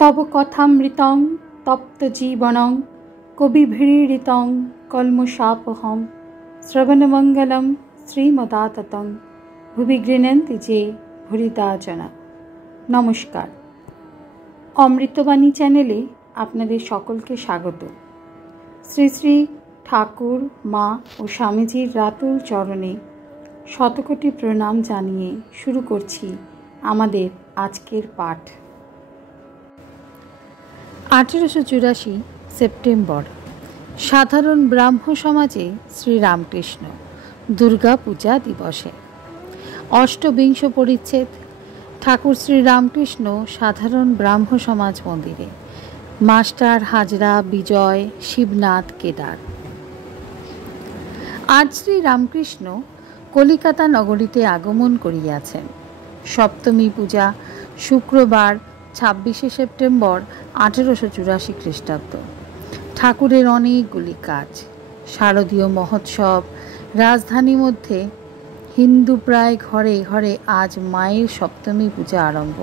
তব কথামৃতং তপ্ত জীবনং কবিভিড়িতং কলমশাপহম শ্রবণমঙ্গলম শ্রীমদাততং ভুবি গৃণন্তি যে ভুরিদা জনা। নমস্কার, অমৃতবাণী চ্যানেলে আপনাদের সকলকে স্বাগত। শ্রী শ্রী ঠাকুর, মা ও স্বামীজির রাতুল চরণে শতকোটি প্রণাম জানিয়ে শুরু করছি আমাদের আজকের পাঠ। 1884 সেপ্টেম্বর, সাধারণ ব্রাহ্ম সমাজে শ্রীরামকৃষ্ণ দুর্গা পূজা দিবসে। অষ্টবিংশ পরিচ্ছেদ। ঠাকুর শ্রীরামকৃষ্ণ সাধারণ ব্রাহ্ম সমাজ মন্দিরে। মাস্টার, হাজরা, বিজয়, শিবনাথ, কেদার। আজ শ্রীরামকৃষ্ণ কলিকাতা নগরীতে আগমন করিয়াছেন। সপ্তমী পূজা শুক্রবার 26শে সেপ্টেম্বর 1884 খ্রিস্টাব্দ। ঠাকুরের অনেকগুলি কাজ। শারদীয় মহোৎসব। রাজধানী মধ্যে হিন্দু প্রায় ঘরে ঘরে আজ মায়ের সপ্তমী পূজা আরম্ভ।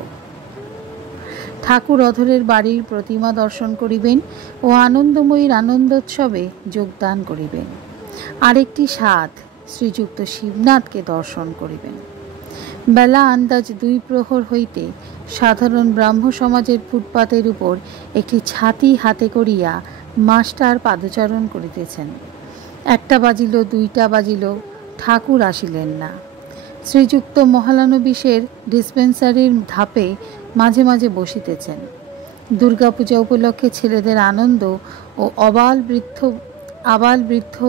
ঠাকুর অধরের বাড়ির প্রতিমা দর্শন করিবেন ও আনন্দময়ীর আনন্দোৎসবে যোগদান করিবেন। আরেকটি সাধ শ্রীযুক্ত শিবনাথকে দর্শন করিবেন। বেলা আন্দাজ 2 প্রহর হইতে সাধারণ ব্রাহ্ম সমাজের ফুটপাতের উপর একটি ছাতি হাতে করিয়া মাস্টার পাদচারণ করিতেছেন। 1টা বাজিল, 2টা বাজিল, ঠাকুর আসিলেন না। শ্রীযুক্ত মহালানবিশের ডিসপেন্সারির ধাপে মাঝে মাঝে বসিতেছেন। দুর্গাপূজা উপলক্ষে ছেলেদের আনন্দ ও আবাল বৃদ্ধ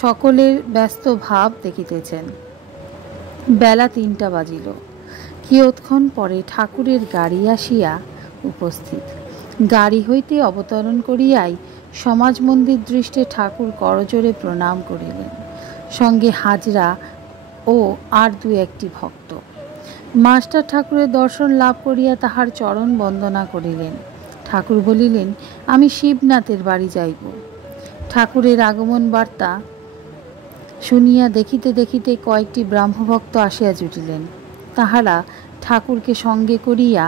সকলের ব্যস্ত ভাব দেখিতেছেন। বেলা 3টা বাজিল। কিয়ৎক্ষণ পরে ঠাকুরের গাড়ি আসিয়া উপস্থিত। গাড়ি হইতে অবতরণ করিয়াই সমাজ মন্দির দৃষ্টে ঠাকুর করজোড়ে প্রণাম করিলেন। সঙ্গে হাজরা ও আর 2-1টি ভক্ত। মাস্টার ঠাকুরের দর্শন লাভ করিয়া তাহার চরণ বন্দনা করিলেন। ঠাকুর বলিলেন, আমি শিবনাথের বাড়ি যাইব। ঠাকুরের আগমন বার্তা শুনিয়া দেখিতে দেখিতে কয়েকটি ব্রাহ্মভক্ত আসিয়া জুটিলেন। তাহারা ঠাকুরকে সঙ্গে করিয়া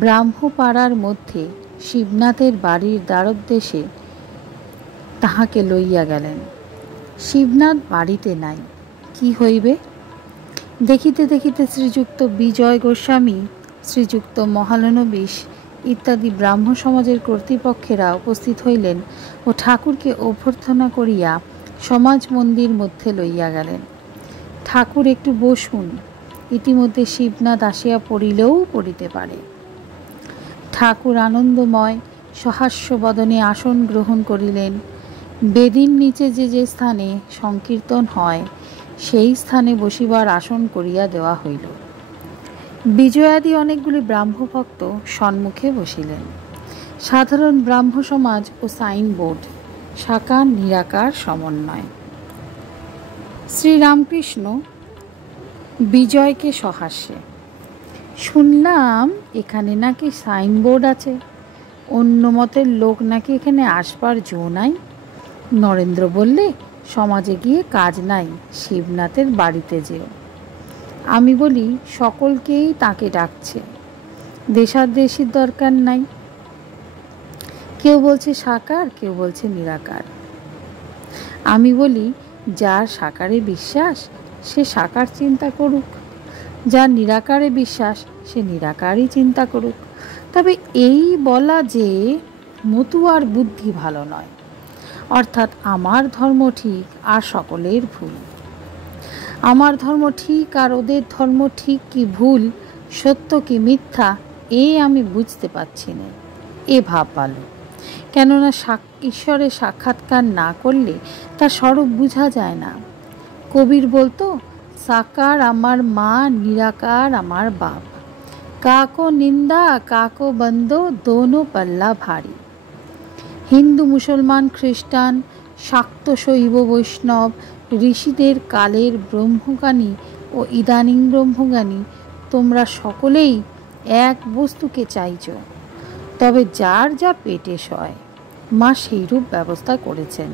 ব্রাহ্মপাড়ার মধ্যে শিবনাথের বাড়ির দ্বারোদ্দেশে তাহাকে লইয়া গেলেন। শিবনাথ বাড়িতে নাই। কি হইবে? দেখিতে দেখিতে শ্রীযুক্ত বিজয় গোস্বামী, শ্রীযুক্ত মহালানবিশ ইত্যাদি ব্রাহ্ম সমাজের কর্তৃপক্ষেরা উপস্থিত হইলেন ও ঠাকুরকে অভ্যর্থনা করিয়া সমাজ মন্দির মধ্যে লইয়া গেলেন। ঠাকুর, একটু বসুন, ইতিমধ্যে শিবনাথ আসিয়া পড়িলেও পড়িতে পারে। ঠাকুর আনন্দময় সহাস্য বদনে আসন গ্রহণ করিলেন। বেদির নিচে যে স্থানে সংকীর্তন হয় সেই স্থানে বসিবার আসন করিয়া দেওয়া হইল। বিজয়াদি অনেকগুলি ব্রাহ্মভক্ত সম্মুখে বসিলেন। সাধারণ ব্রাহ্ম সমাজ ও সাইনবোর্ড, সাকার নিরাকার সমন্বয়। শ্রীরামকৃষ্ণ বিজয়কে সহাস্যে, শুনলাম এখানে নাকি সাইনবোর্ড আছে, অন্য মতের লোক নাকি এখানে আসবার জো নাই। নরেন্দ্র বললে, সমাজে গিয়ে কাজ নাই, শিবনাথের বাড়িতে যেও। আমি বলি, সকলকেই তাকে ডাকছে, দেশাদেশির দরকার নাই। কেউ বলছে সাকার, কেউ বলছে নিরাকার। আমি বলি, যার সাকারে বিশ্বাস সে সাকার চিন্তা করুক, যার নিরাকারে বিশ্বাস সে নিরাকারই চিন্তা করুক। তবে এই বলা যে মতুয়ার বুদ্ধি ভালো নয়, অর্থাৎ আমার ধর্ম ঠিক আর সকলের ভুল। আমার ধর্ম ঠিক আর ওদের ধর্ম ঠিক কি ভুল, সত্য কি মিথ্যা, আমি বুঝতে পারছি না। এ ভাব ভালো, কেননা ঈশ্বরের সাক্ষাৎকার না করলে তার স্বরূপ বোঝা যায় না। কবির বলতো, সাকার আমার মা, নিরাকার আমার বাপ, কাকো নিন্দা কাকো বন্ধ, দোনো পাল্লা ভারী। হিন্দু, মুসলমান, খ্রিস্টান, শাক্ত, শৈব, বৈষ্ণব, ঋষিদের কালের ব্রহ্মজ্ঞানী ও ইদানিং ব্রহ্মজ্ঞানী তোমরা সকলেই এক বস্তুকে চাইছ। তবে যার যা পেটে সয়, মা সেইরূপ ব্যবস্থা করেছেন।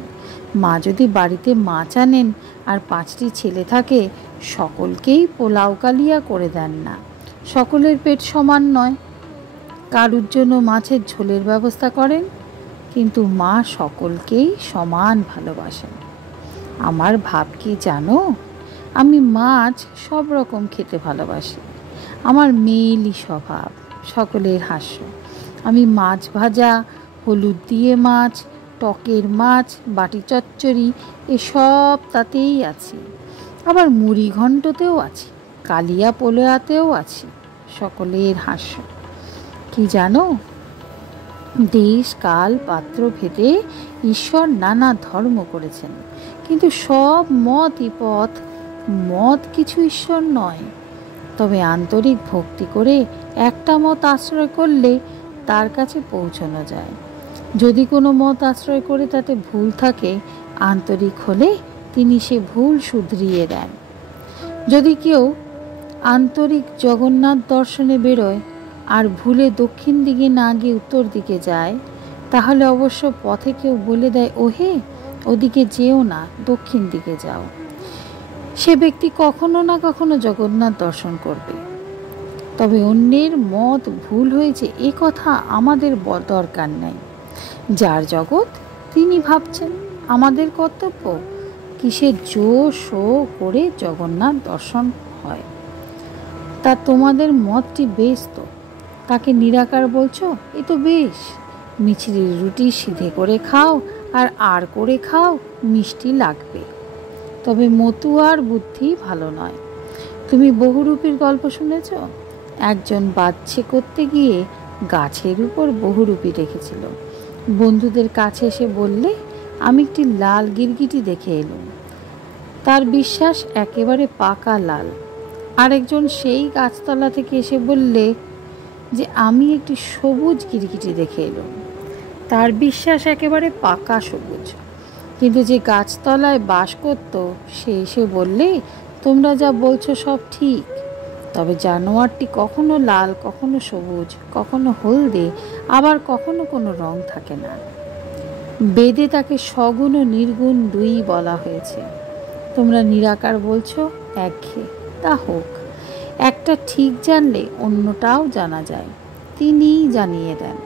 মা যদি বাড়িতে মাছ আনেন আর 5টি ছেলে থাকে, সকলকেই পোলাও কালিয়া করে দেন না। সকলের পেট সমান নয়। কারুর জন্য মাছের ঝোলের ব্যবস্থা করেন, কিন্তু মা সকলকেই সমান ভালোবাসেন। আমার ভাব কি জানো? আমি মাছ সব রকম খেতে ভালোবাসি। আমার মেয়েলি স্বভাব, সকলের হাস্য। আমি মাছ ভাজা, হলুদ দিয়ে মাছ, টকের মাছ, বাটি চচ্চড়ি এসব তাতেই আছি। আবার মুড়ি ঘণ্টতেও আছি, কালিয়া পোলোয়াতেও আছি, সকলের হাস্য। কি জানো, দেশ কাল পাত্র ভেদে ঈশ্বর নানা ধর্ম করেছেন, কিন্তু সব মতই পথ, মত কিছু ঈশ্বর নয়। তবে আন্তরিক ভক্তি করে একটা মত আশ্রয় করলে তার কাছে পৌঁছানো যায়। যদি কোনো মত আশ্রয় করে তাতে ভুল থাকে, আন্তরিক হলে তিনি সে ভুল শুধরিয়ে দেন। যদি কেউ আন্তরিক জগন্নাথ দর্শনে বেরোয় আর ভুলে দক্ষিণ দিকে না গিয়ে উত্তর দিকে যায়, তাহলে অবশ্য পথে কেউ বলে দেয়, ওহে ওদিকে যেও না, দক্ষিণ দিকে যাও। সে ব্যক্তি কখনো না কখনো জগন্নাথ দর্শন করবে। তবে অন্যের মত ভুল হয়েছে এ কথা আমাদের দরকার নেই। যার জগৎ তিনি ভাবছেন। আমাদের কর্তব্য কিসের জো শো করে জগন্নাথ দর্শন হয়। তা তোমাদের মতটি বেশ তো, তাকে নিরাকার বলছো, এ তো বেশ। মিছরির রুটি সিধে করে খাও আর করে খাও, মিষ্টি লাগবে। তবে মতুয়ার বুদ্ধি ভালো নয়। তুমি বহুরূপীর গল্প শুনেছ? একজন বাচ্চে করতে গিয়ে গাছের উপর বহুরূপী রেখেছিল। বন্ধুদের কাছে এসে বললে, আমি একটি লাল গিরগিটি দেখে এলুম। তার বিশ্বাস একেবারে পাকা লাল। আরেকজন সেই গাছতলা থেকে এসে বললে যে আমি একটি সবুজ গিরগিটি দেখে এলুম। তার বিশ্বাস একেবারে পাকা সবুজ। কিন্তু যে গাছতলায় বাস করত সে এসে বললে, তোমরা যা বলছো সব ঠিক, তবে জানোয়ারটি কখনো লাল, কখনো সবুজ, কখনো হলদে, আবার কখনো কোনো রং থাকে না। বেদে তাকে সগুণ ও নির্গুণ দুই বলা হয়েছে। তোমরা নিরাকার বলছো, একঘেয়ে, তা হোক। একটা ঠিক জানলে অন্যটাও জানা যায়, তিনিই জানিয়ে দেন।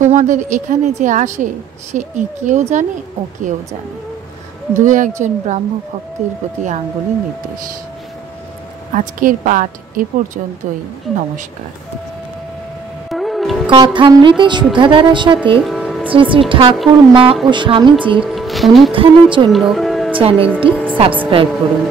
তোমাদের এখানে যে আসে সে একেও জানে ওকেও জানে। দু একজন ব্রাহ্ম ভক্তের প্রতি আঙ্গুলি নির্দেশ। আজকের পাঠ এ পর্যন্তই। নমস্কার। কথামৃতে সুধাধারার সাথে শ্রী শ্রী ঠাকুর, মা ও স্বামীজির অনুধ্যানের জন্য চ্যানেলটি সাবস্ক্রাইব করুন।